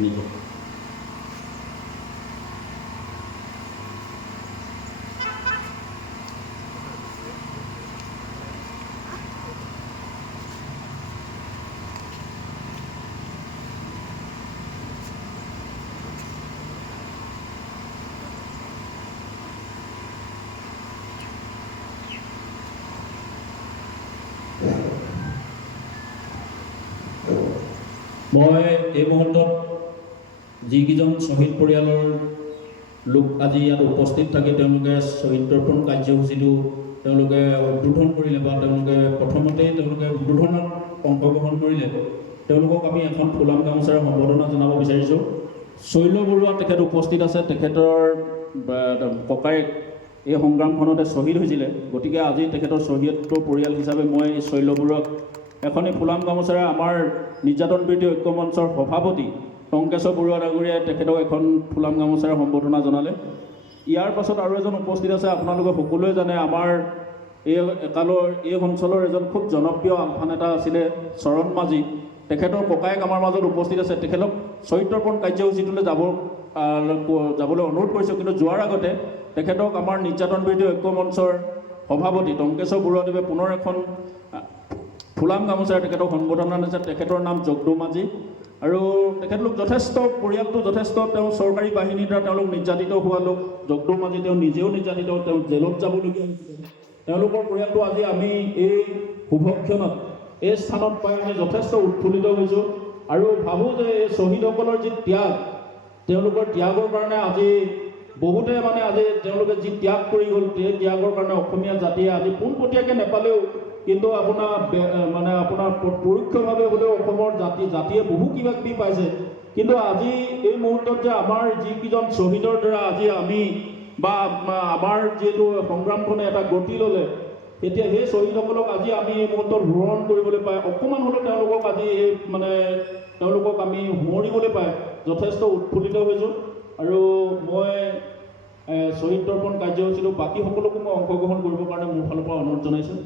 আপুনি কওক। মই এই মুহূৰ্তত যিকেইজন শ্বহীদ পৰিয়ালৰ লোক আজি ইয়াত উপস্থিত থাকি তেওঁলোকে শ্বহীদ তৰ্পণ কাৰ্যসূচীটো তেওঁলোকে উদ্বোধন কৰিলে বা তেওঁলোকে প্ৰথমতেই তেওঁলোকে উদ্বোধনত অংশগ্ৰহণ কৰিলে, তেওঁলোকক আমি এখন ফুলাম গামোচাৰে সম্বৰ্ধনা জনাব বিচাৰিছোঁ। শৈল বৰুৱা তেখেত উপস্থিত আছে, তেখেতৰ ককায়েক এই সংগ্ৰামখনতে শ্বহীদ হৈছিলে। গতিকে আজি তেখেতৰ শ্বহীদত্ব পৰিয়াল হিচাপে মই শৈল বৰুৱাক এখনি ফুলাম গামোচাৰে আমাৰ নিৰ্যাতন বিৰোধী ঐক্য মঞ্চৰ সভাপতি টংকেশ্বৰ বৰুৱা ডাঙৰীয়াই তেখেতক এখন ফুলাম গামোচাৰে সম্বৰ্ধনা জনালে। ইয়াৰ পাছত আৰু এজন উপস্থিত আছে, আপোনালোকে সকলোৱে জানে আমাৰ এই একালৰ এই অঞ্চলৰ এজন খুব জনপ্ৰিয় আলফা নেতা আছিলে চৰণ মাঝি, তেখেতৰ ককায়েক আমাৰ মাজত উপস্থিত আছে। তেখেতক শ্বহীদ তৰ্পণ কাৰ্যসূচীটোলৈ যাবলৈ অনুৰোধ কৰিছোঁ, কিন্তু যোৱাৰ আগতে তেখেতক আমাৰ নিৰ্যাতন বিৰোধী ঐক্য মঞ্চৰ সভাপতি টংকেশ্বৰ বৰুৱাদেৱে পুনৰ এখন ফুলাম গামোচাৰে তেখেতক সম্বৰ্ধনা দিছে। তেখেতৰ নাম জগদু মাঝি আৰু তেখেতলোক যথেষ্ট পৰিয়ালটো যথেষ্ট তেওঁ চৰকাৰী বাহিনীৰ দ্বাৰা তেওঁলোক নিৰ্যাতিত হোৱা লোক। জগদু মাঝি তেওঁ নিজেও নিৰ্যাতিত, তেওঁ জেলত যাবলগীয়া হৈছিলে। তেওঁলোকৰ পৰিয়ালটো আজি আমি এই শুভক্ষণত এই স্থানত পাই আমি যথেষ্ট উৎফুল্লিত হৈছোঁ আৰু ভাবোঁ যে এই শ্বহীদসকলৰ যি ত্যাগ, তেওঁলোকৰ ত্যাগৰ কাৰণে আজি বহুতে আজি তেওঁলোকে যি ত্যাগ কৰি গ'ল, সেই ত্যাগৰ কাৰণে অসমীয়া জাতিয়ে আজি পোনপটীয়াকৈ নেপালেও কিন্তু আপোনাৰ পৰোক্ষভাৱে হ'লেও অসমৰ জাতিয়ে বহু কিবা কিবি পাইছে। কিন্তু আজি এই মুহূৰ্তত যে আমাৰ যিকেইজন শ্বহীদৰ দ্বাৰা আজি আমি বা আমাৰ যিহেতু সংগ্ৰামখনে এটা গতি ল'লে, এতিয়া সেই শ্বহীদসকলক আজি আমি এই মুহূৰ্তত সোঁৱৰণ কৰিবলৈ পাই অকণমান হ'লেও তেওঁলোকক আজি তেওঁলোকক আমি সোঁৱৰিবলৈ পাই যথেষ্ট উৎফুল্লিত হৈছোঁ। আৰু মই শ্বহীদ তৰ্পণ কাৰ্যসূচীটো বাকী সকলোকো মই অংশগ্ৰহণ কৰিবৰ কাৰণে মোৰ ফালৰ পৰা অনুৰোধ জনাইছোঁ।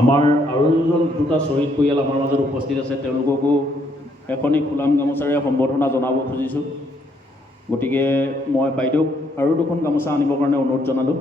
আমাৰ আৰু দুটা শ্বহীদ পৰিয়াল আমাৰ মাজত উপস্থিত আছে, তেওঁলোককো এখনি ফুলাম গামোচাৰে সম্বৰ্ধনা জনাব খুজিছোঁ। গতিকে মই বাইদেউক আৰু দুখন গামোচা আনিবৰ কাৰণে অনুৰোধ জনালোঁ।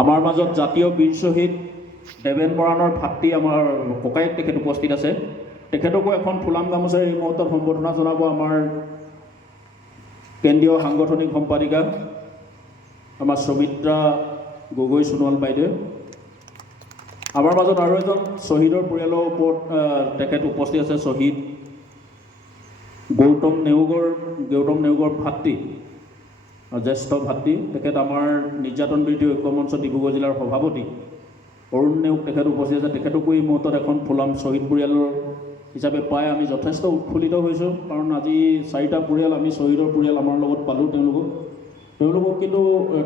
আমাৰ মাজত জাতীয় বীৰ শ্বহীদ দেৱেন বৰানৰ ভাতৃ আমাৰ ককায়েক তেখেত উপস্থিত আছে, তেখেতকো এখন ফুলাম গামোচাৰে এই মুহূৰ্তত সম্বৰ্ধনা জনাব আমাৰ কেন্দ্ৰীয় সাংগঠনিক সম্পাদিকা আমাৰ সুমিত্ৰা গগৈ সোণোৱাল বাইদেউ। আমাৰ মাজত আৰু এজন শ্বহীদৰ পৰিয়ালৰ ওপৰত তেখেত উপস্থিত আছে, শ্বহীদ গৌতম নেওগৰ ভাতৃ, জ্যেষ্ঠ ভাতৃ, তেখেত আমাৰ নিৰ্যাতন বিৰোধী ঐক্য মঞ্চ ডিব্ৰুগড় জিলাৰ সভাপতি অৰুণ নেওগ তেখেত উপস্থিত আছে। তেখেতকো এই মুহূৰ্তত এখন ফুলাম শ্বহীদ পৰিয়ালৰ হিচাপে পাই আমি যথেষ্ট উৎফুল্লিত হৈছোঁ, কাৰণ আজি 4টা পৰিয়াল আমি শ্বহীদৰ পৰিয়াল আমাৰ লগত পালোঁ। তেওঁলোকক কিন্তু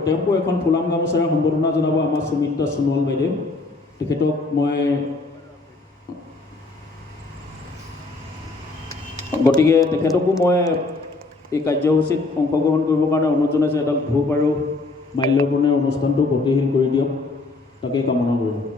তেওঁকো এখন ফুলাম গামোচাৰে সম্বৰ্ধনা জনাব আমাৰ সুমিত্ৰা সোণোৱাল বাইদেউ। তেখেতক মই গতিকে তেখেতকো মই এই কাৰ্যসূচীত অংশগ্ৰহণ কৰিবৰ কাৰণে অনুৰোধ জনাইছোঁ। এডাল ধূপ আৰু মাল্যৰ্পণেৰে অনুষ্ঠানটো গতিশীল কৰি দিয়ক, তাকেই কামনা কৰোঁ।